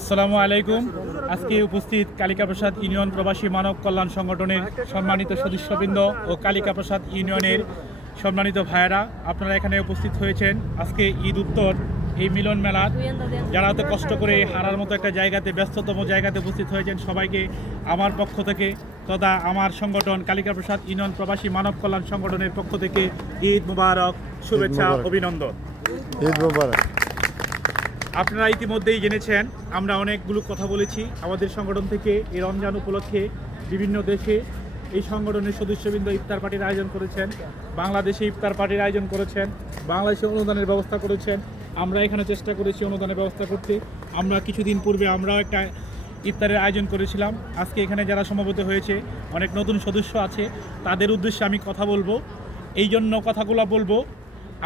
আসসালামু আলাইকুম। আজকে উপস্থিত কালিকা প্রসাদ ইউনিয়ন প্রবাসী মানব কল্যাণ সংগঠনের সম্মানিত সদস্যবৃন্দ ও কালিকা প্রসাদ ইউনিয়নের সম্মানিত ভাইয়েরা, আপনারা এখানে উপস্থিত হয়েছেন আজকে ঈদ উত্তর এই মিলন মেলার। যারা এত কষ্ট করে হারার মতো একটা জায়গাতে, ব্যস্ততম জায়গাতে উপস্থিত হয়েছেন, সবাইকে আমার পক্ষ থেকে তথা আমার সংগঠন কালিকা প্রসাদ ইউনিয়ন প্রবাসী মানব কল্যাণ সংগঠনের পক্ষ থেকে ঈদ মুবারক, শুভেচ্ছা, অভিনন্দন। ঈদ মুবারক। আপনারা ইতিমধ্যেই জেনেছেন, আমরা অনেকগুলো কথা বলেছি আমাদের সংগঠন থেকে। এই রমজান উপলক্ষে বিভিন্ন দেশে এই সংগঠনের সদস্যবৃন্দ ইফতার পার্টির আয়োজন করেছেন, বাংলাদেশে ইফতার পার্টির আয়োজন করেছেন, বাংলাদেশে অনুদানের ব্যবস্থা করেছেন। আমরা এখানে চেষ্টা করেছি অনুদানের ব্যবস্থা করতে। আমরা কিছুদিন পূর্বে আমরাও একটা ইফতারের আয়োজন করেছিলাম। আজকে এখানে যারা সমবেত হয়েছে, অনেক নতুন সদস্য আছে, তাদের উদ্দেশ্যে আমি কথা বলবো। এই জন্য কথাগুলো বলবো,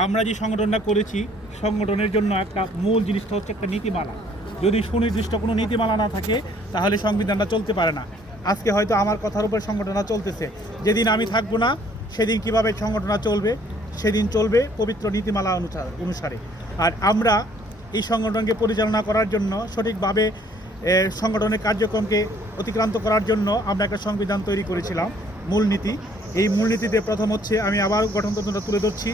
আমরা যে সংগঠনটা করেছি, সংগঠনের জন্য একটা মূল জিনিসটা হচ্ছে একটা নীতিমালা। যদি সুনির্দিষ্ট কোনো নীতিমালা না থাকে তাহলে সংবিধানটা চলতে পারে না। আজকে হয়তো আমার কথার উপর সংগঠনটা চলতেছে, যেদিন আমি থাকবো না সেদিন কিভাবে সংগঠনটা চলবে? সেদিন চলবে পবিত্র নীতিমালা অনুসারে। আর আমরা এই সংগঠনকে পরিচালনা করার জন্য, সঠিকভাবে সংগঠনের কার্যক্রমকে অতিক্রান্ত করার জন্য আমরা একটা সংবিধান তৈরি করেছিলাম, মূলনীতি। এই মূলনীতিতে প্রথম হচ্ছে, আমি আবার গঠনতন্ত্রটা তুলে ধরছি,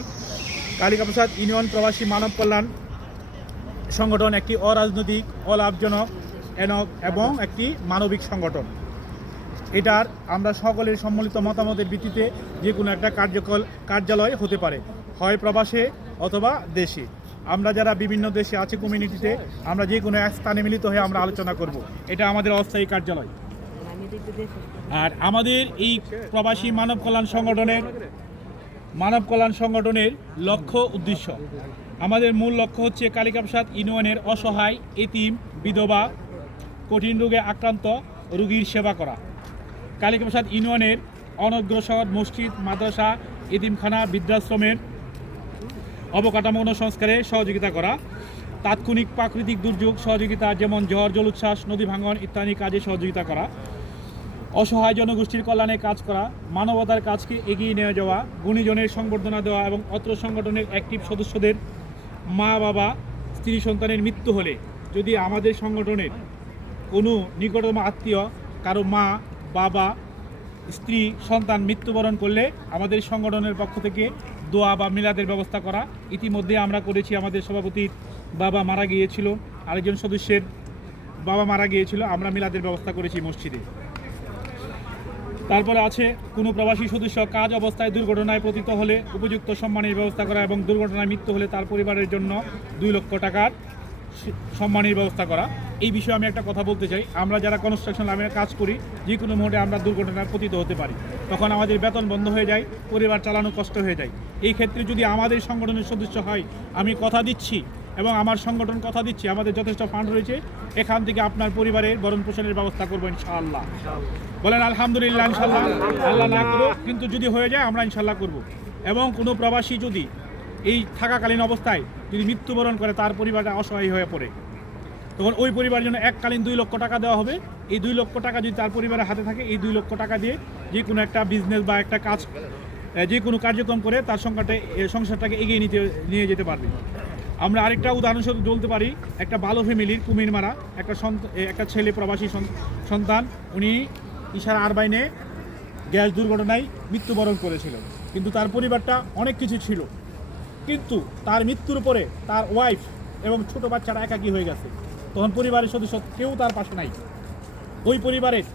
কালিকা প্রসাদ ইউনিয়ন প্রবাসী মানব কল্যাণ সংগঠন একটি অরাজনৈতিক, অলাভজনক এবং একটি মানবিক সংগঠন। এটার আমরা সকলের সম্মিলিত মতামতের ভিত্তিতে যে কোনো একটা কার্যালয় হতে পারে, হয় প্রবাসে অথবা দেশে। আমরা যারা বিভিন্ন দেশে আছি কমিউনিটিতে, আমরা যে কোনো এক স্থানে মিলিত হয়ে আমরা আলোচনা করব। এটা আমাদের অস্থায়ী কার্যালয়। আর আমাদের এই প্রবাসী মানব কল্যাণ সংগঠনের লক্ষ্য উদ্দেশ্য, আমাদের মূল লক্ষ্য হচ্ছে কালিকা প্রসাদ ইউনিয়নের অসহায়, এতিম, বিধবা, কঠিন রোগে আক্রান্ত রোগীর সেবা করা। কালিকা প্রসাদ ইউনিয়নের অনগ্রসর মসজিদ, মাদ্রাসা, এতিমখানা, বৃদ্ধাশ্রমের অবকাঠামো সংস্কারে সহযোগিতা করা। তাৎক্ষণিক প্রাকৃতিক দুর্যোগ সহযোগিতা, যেমন ঝড়, জলোচ্ছ্বাস, নদী ভাঙন ইত্যাদি কাজে সহযোগিতা করা। অসহায় জনগোষ্ঠীর কল্যাণে কাজ করা, মানবতার কাজকে এগিয়ে নিয়ে যাওয়া, গুণীজনের সংবর্ধনা দেওয়া এবং অত্র সংগঠনের অ্যাক্টিভ সদস্যদের মা বাবা, স্ত্রী সন্তানের মৃত্যু হলে, যদি আমাদের সংগঠনের কোনো নিকটতম আত্মীয়, কারো মা বাবা, স্ত্রী, সন্তান মৃত্যুবরণ করলে আমাদের সংগঠনের পক্ষ থেকে দোয়া বা মিলাদের ব্যবস্থা করা। ইতিমধ্যে আমরা করেছি, আমাদের সভাপতির বাবা মারা গিয়েছিল, আরেকজন সদস্যের বাবা মারা গিয়েছিল, আমরা মিলাদের ব্যবস্থা করেছি মসজিদে। তারপরে আছে, কোনো প্রবাসী সদস্য কাজ অবস্থায় দুর্ঘটনায় পতিত হলে উপযুক্ত সম্মানের ব্যবস্থা করা এবং দুর্ঘটনায় মৃত্যু হলে তার পরিবারের জন্য 2 লক্ষ টাকার সম্মানের ব্যবস্থা করা। এই বিষয়ে আমি একটা কথা বলতে চাই। আমরা যারা কনস্ট্রাকশন লাইনে কাজ করি, যে কোনো মুহূর্তে আমরা দুর্ঘটনায় পতিত হতে পারি, তখন আমাদের বেতন বন্ধ হয়ে যায়, পরিবার চালানো কষ্ট হয়ে যায়। এই ক্ষেত্রে যদি আমাদের সংগঠনের সদস্য হয়, আমি কথা দিচ্ছি এবং আমার সংগঠন কথা দিচ্ছি, আমাদের যথেষ্ট ফান্ড রয়েছে, এখান থেকে আপনার পরিবারের ভরণ পোষণের ব্যবস্থা করবো ইনশাআল্লাহ। বলেন আলহামদুলিল্লাহ। ইনশাআল্লাহ, আল্লাহ না করুক, কিন্তু যদি হয়ে যায় আমরা ইনশাআল্লাহ করব। এবং কোনো প্রবাসী যদি এই থাকাকালীন অবস্থায় যদি মৃত্যুবরণ করে, তার পরিবারটা অসহায় হয়ে পড়ে, তখন ওই পরিবারের জন্য এককালীন 2 লক্ষ টাকা দেওয়া হবে। এই 2 লক্ষ টাকা যদি তার পরিবারের হাতে থাকে, এই 2 লক্ষ টাকা দিয়ে যে কোনো একটা বিজনেস বা একটা কাজ, যে কোনো কার্যক্রম করে তার সংসারটাকে এগিয়ে নিয়ে যেতে পারবে। আমরা আরেকটা উদাহরণস্বরূপ বলতে পারি, একটা ভালো ফ্যামিলির কুমির মারা একটা ছেলে, প্রবাসী সন্তান, উনি ইশারা আরবাইনে গ্যাস দুর্ঘটনায় মৃত্যুবরণ করেছিল, কিন্তু তার পরিবারটা অনেক কিছু ছিল, কিন্তু তার মৃত্যুর পরে তার ওয়াইফ এবং ছোট বাচ্চারা একাকী হয়ে গেছে। তখন পরিবারের সদস্য কেউ তার পাশে নাই। ওই পরিবারের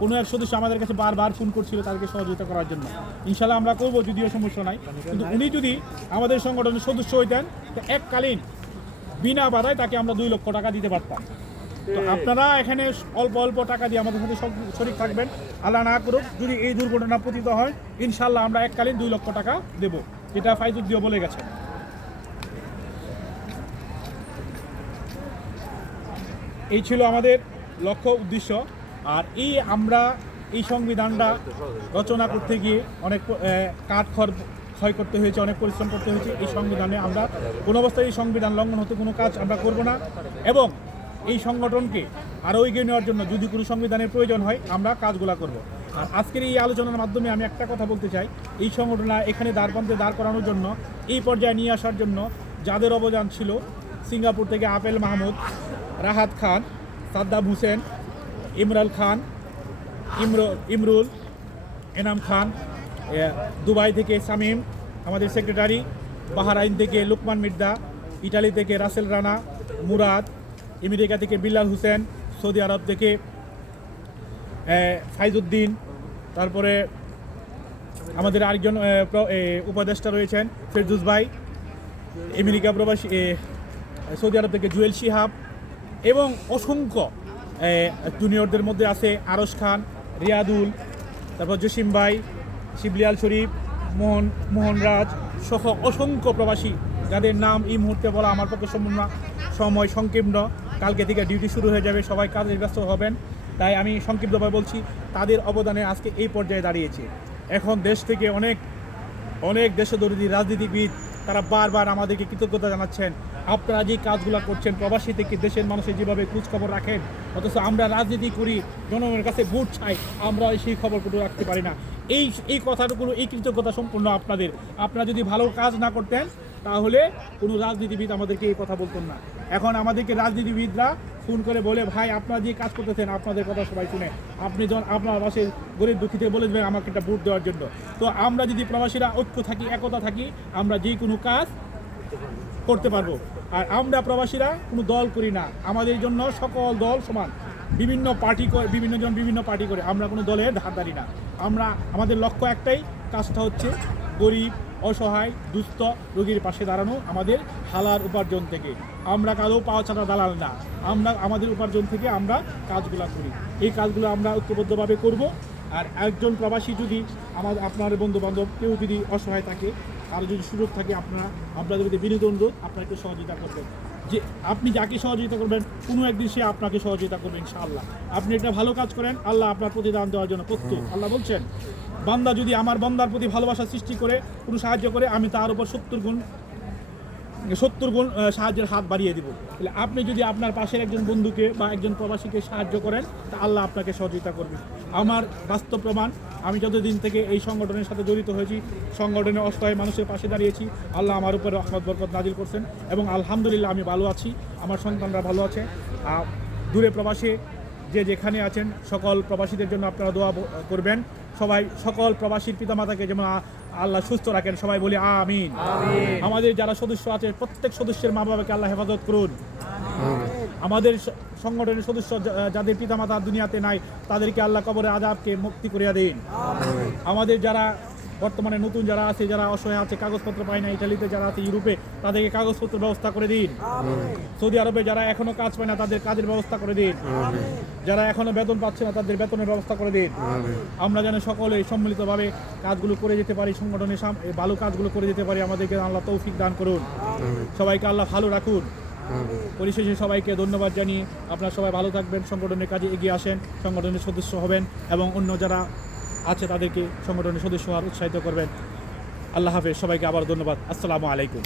কোনো এক সদস্য আমাদের কাছে বারবার ফোন করছিল তাদেরকে সহযোগিতা করার জন্য। ইনশাল্লাহ আমরা করবো, যদিও সমস্যা নাই। কিন্তু উনি যদি আমাদের সংগঠনের সদস্য হইতেন, তো এককালীন বিনা বাধায় তাকে আমরা 2 লক্ষ টাকা দিতে পারতাম। তো আপনারা এখানে অল্প অল্প টাকা দিয়ে আমাদের সাথে শরীক থাকবেন। আল্লাহ না করুক, যদি এই দুর্ঘটনা পতিত হয়, ইনশাল্লাহ আমরা এককালীন 2 লক্ষ টাকা দেবো, যেটা ফাইজুদ্দিও বলে গেছে। এই ছিল আমাদের লক্ষ্য উদ্দেশ্য। আর আমরা এই সংবিধানটা রচনা করতে গিয়ে অনেক ক্ষয় করতে হয়েছে, অনেক পরিশ্রম করতে হয়েছে। এই সংবিধানে আমরা কোনো অবস্থায় এই সংবিধান লঙ্ঘন হতে কোনো কাজ আমরা করব না, এবং এই সংগঠনকে আরও এগিয়ে নেওয়ার জন্য যদি কোনো সংবিধানের প্রয়োজন হয়, আমরা কাজগুলো করব। আর আজকের এই আলোচনার মাধ্যমে আমি একটা কথা বলতে চাই, এই সংগঠনটা এখানে দাঁড় করানোর জন্য, এই পর্যায়ে নিয়ে আসার জন্য যাদের অবদান ছিল, সিঙ্গাপুর থেকে আপেল মাহমুদ, রাহাত খান, সাদ্দাম হোসেন, ইমরান খান, ইমরুল, এনাম খান, দুবাই থেকে শামীম আমাদের সেক্রেটারি, বাহরাইন থেকে লুকমান মির্জা, ইটালি থেকে রাসেল রানা, মুরাদ, আমেরিকা থেকে বিল্লাল হোসেন, সৌদি আরব থেকে ফাইজউদ্দিন, তারপরে আমাদের আরেকজন উপদেষ্টা রয়েছেন ফেরদৌস ভাই, আমেরিকা প্রবাসী সৌদি আরব থেকে জুয়েল শিহাব, এবং অসংখ্য জুনিয়রদের মধ্যে আছে আরশ খান, রিয়াদুল, তারপর জসিম ভাই, শিবলিয়াল শরীফ, মোহনরাজ সহ অসংখ্য প্রবাসী যাদের নাম এই মুহূর্তে বলা আমার পক্ষে সম্পূর্ণ সময় সংকীর্ণ। কালকে থেকে ডিউটি শুরু হয়ে যাবে, সবাই কাজে ব্যস্ত হবেন, তাই আমি সংক্ষিপ্তভাবে বলছি তাদের অবদানে আজকে এই পর্যায়ে দাঁড়িয়েছে। এখন দেশ থেকে অনেক দেশদরদী রাজনীতিবিদ তারা বারবার আমাদেরকে কৃতজ্ঞতা জানাচ্ছেন, আপনারা যে কাজগুলো করছেন প্রবাসী থেকে দেশের মানুষের যেভাবে খোঁজখবর রাখেন, অথচ আমরা রাজনীতি করি, জনগণের কাছে ভোট চাই, আমরা সেই খবরগুলো রাখতে পারি না। এই কথাগুলো, এই কৃতজ্ঞতা সম্পূর্ণ আপনাদের। আপনারা যদি ভালো কাজ না করতেন তাহলে কোনো রাজনীতিবিদ আমাদেরকে এই কথা বলতেন না। এখন আমাদেরকে রাজনীতিবিদরা ফোন করে বলে, ভাই আপনারা যে কাজ করতেছেন আপনাদের কথা সবাই শুনে, আপনি যখন আপনার বাসের গরিব দুঃখীতে বলে দেবেন আমাকে একটা ভোট দেওয়ার জন্য। তো আমরা যদি প্রবাসীরা ঐক্য থাকি, একতা থাকি, আমরা যে কোনো কাজ করতে পারবো। আর আমরা প্রবাসীরা কোনো দল করি না, আমাদের জন্য সকল দল সমান। বিভিন্ন পার্টি করে, বিভিন্ন পার্টি করে, আমরা কোনো দলের ধারধারি না। আমাদের লক্ষ্য একটাই, কাজটা হচ্ছে গরিব, অসহায়, দুস্থ রোগীর পাশে দাঁড়ানো, আমাদের হালাল উপার্জন থেকে। আমরা কারো পাওয়া ছাড়া দালাল না, আমরা আমাদের উপার্জন থেকে আমরা কাজগুলো করি। এই কাজগুলো আমরা ঐক্যবদ্ধভাবে করব। আর একজন প্রবাসী যদি আপনার বন্ধু বান্ধব কেউ যদি অসহায় থাকে, কারো যদি সুযোগ থাকে, আপনাদের যদি বিনীত অনুরোধ আপনাকে সহযোগিতা করবেন। যে আপনি যাকে সহযোগিতা করবেন কোনো একদিন সে আপনাকে সহযোগিতা করবে ইনশাআল্লাহ। আপনি একটা ভালো কাজ করেন, আল্লাহ আপনার প্রতিদান দেওয়ার জন্য প্রস্তুত। আল্লাহ বলছেন, বান্দা যদি আমার বান্দার প্রতি ভালোবাসা সৃষ্টি করে কোনো সাহায্য করে, আমি তার উপর 70 গুণ সাহায্যের হাত বাড়িয়ে দিব। তাহলে আপনি যদি আপনার পাশের একজন বন্ধুকে বা একজন প্রবাসীকে সাহায্য করেন, তা আল্লাহ আপনাকে সহযোগিতা করবে। আমার বাস্তব প্রমাণ, আমি যতদিন থেকে এই সংগঠনের সাথে জড়িত হয়েছি, সংগঠনের অসহায় মানুষের পাশে দাঁড়িয়েছি, আল্লাহ আমার উপরে রহমত বরকত নাজিল করছেন, এবং আলহামদুলিল্লাহ আমি ভালো আছি, আমার সন্তানরা ভালো আছে। দূরে প্রবাসে যে যেখানে আছেন সকল প্রবাসীদের জন্য আপনারা দোয়া করবেন। সকল প্রবাসীর পিতামাতাকে যেমন আল্লাহ সুস্থ রাখেন, সবাই বলি আমিন। আমাদের যারা সদস্য আছে প্রত্যেক সদস্যের মা বাবাকে আল্লাহ হেফাজত করুন। আমাদের সংগঠনের সদস্য যাদের পিতামাতা দুনিয়াতে নাই, তাদেরকে আল্লাহ কবরে আযাবকে মুক্তি করিয়া দিন। আমাদের যারা বর্তমানে নতুন যারা আছে, যারা অসহায় আছে, কাগজপত্র পায় না, ইটালিতে যারা আছে, ইউরোপে, তাদেরকে কাগজপত্র ব্যবস্থা করে দিন। সৌদি আরবে যারা এখনো কাজ পায় না, তাদের কাজের ব্যবস্থা করে দিন। যারা এখনো বেতন পাচ্ছে না, তাদের বেতনের ব্যবস্থা করে দিন। আমরা যেন সকলে সম্মিলিতভাবে কাজগুলো করে যেতে পারি, সংগঠনের ভালো কাজগুলো করে যেতে পারি, আমাদেরকে আল্লাহ তৌফিক দান করুন। সবাইকে আল্লাহ ভালো রাখুন। পরিশেষে সবাইকে ধন্যবাদ জানিয়ে আপনারা সবাই ভালো থাকবেন, সংগঠনের কাজে এগিয়ে আসেন, সংগঠনের সদস্য হবেন, এবং অন্য যারা আছে তাদেরকে সংগঠনের সদস্য হওয়ার উৎসাহিত করবেন। আল্লাহ হাফেজ, সবাইকে আবার ধন্যবাদ। আসসালামু আলাইকুম।